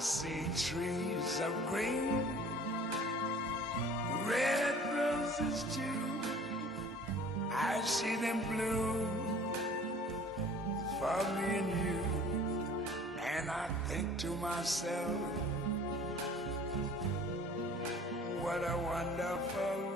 see trees of green, red roses too. I see them bloom for me and you. And I think to myself, what a wonderful